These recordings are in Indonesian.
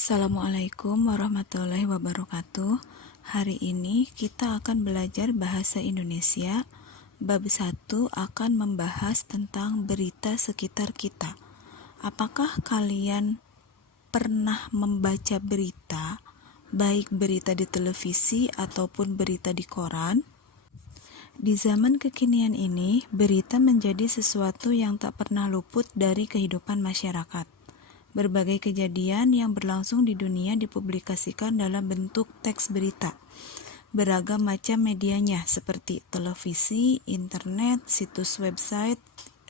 Assalamualaikum warahmatullahi wabarakatuh. Hari ini kita akan belajar bahasa Indonesia. Bab 1 akan membahas tentang berita sekitar kita. Apakah kalian pernah membaca berita, baik berita di televisi ataupun berita di koran? Di zaman kekinian ini, berita menjadi sesuatu yang tak pernah luput dari kehidupan masyarakat. Berbagai kejadian yang berlangsung di dunia dipublikasikan dalam bentuk teks berita. Beragam macam medianya seperti televisi, internet, situs website,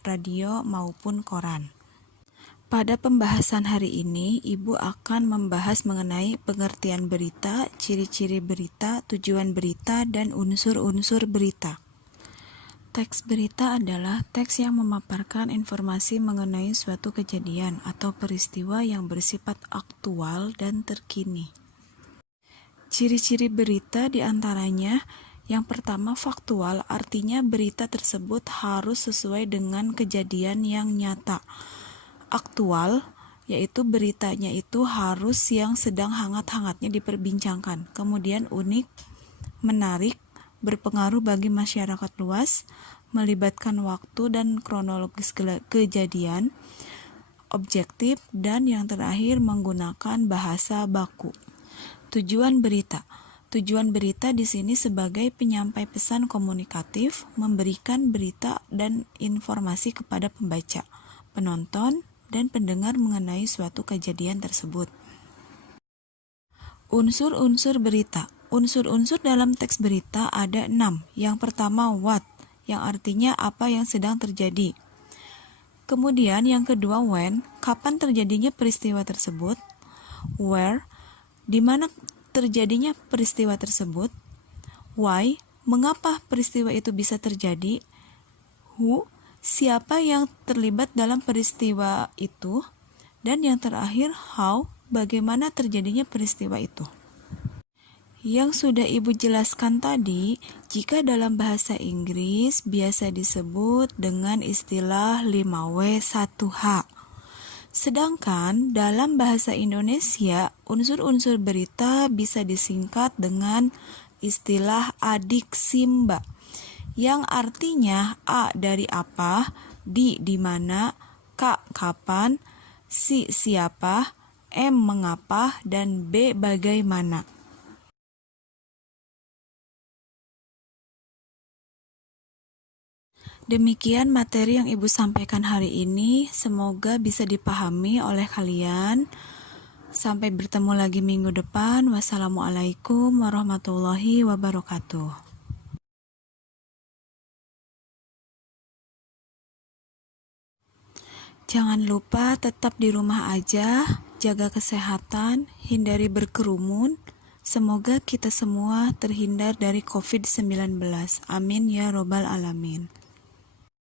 radio, maupun koran. Pada pembahasan hari ini, Ibu akan membahas mengenai pengertian berita, ciri-ciri berita, tujuan berita, dan unsur-unsur berita. Teks berita adalah teks yang memaparkan informasi mengenai suatu kejadian atau peristiwa yang bersifat aktual dan terkini. Ciri-ciri berita diantaranya, yang pertama faktual, artinya berita tersebut harus sesuai dengan kejadian yang nyata. Aktual, yaitu beritanya itu harus yang sedang hangat-hangatnya diperbincangkan. Kemudian unik, menarik, berpengaruh bagi masyarakat luas, melibatkan waktu dan kronologis kejadian, objektif, dan yang terakhir menggunakan bahasa baku. Tujuan berita. Tujuan berita di sini sebagai penyampai pesan komunikatif, memberikan berita dan informasi kepada pembaca, penonton, dan pendengar mengenai suatu kejadian tersebut. Unsur-unsur berita. Unsur-unsur dalam teks berita ada 6. Yang pertama what, yang artinya apa yang sedang terjadi. Kemudian yang kedua when, kapan terjadinya peristiwa tersebut. Where, di mana terjadinya peristiwa tersebut. Why, mengapa peristiwa itu bisa terjadi. Who, siapa yang terlibat dalam peristiwa itu. Dan yang terakhir how, bagaimana terjadinya peristiwa itu. Yang sudah Ibu jelaskan tadi, jika dalam bahasa Inggris biasa disebut dengan istilah 5W1H. Sedangkan dalam bahasa Indonesia, unsur-unsur berita bisa disingkat dengan istilah adik simba, yang artinya A dari apa, di mana, K kapan, si siapa, M mengapa, dan B bagaimana. Demikian materi yang Ibu sampaikan hari ini, semoga bisa dipahami oleh kalian. Sampai bertemu lagi minggu depan. Wassalamualaikum warahmatullahi wabarakatuh. Jangan lupa tetap di rumah aja, jaga kesehatan, hindari berkerumun. Semoga kita semua terhindar dari COVID-19. Amin ya robbal alamin.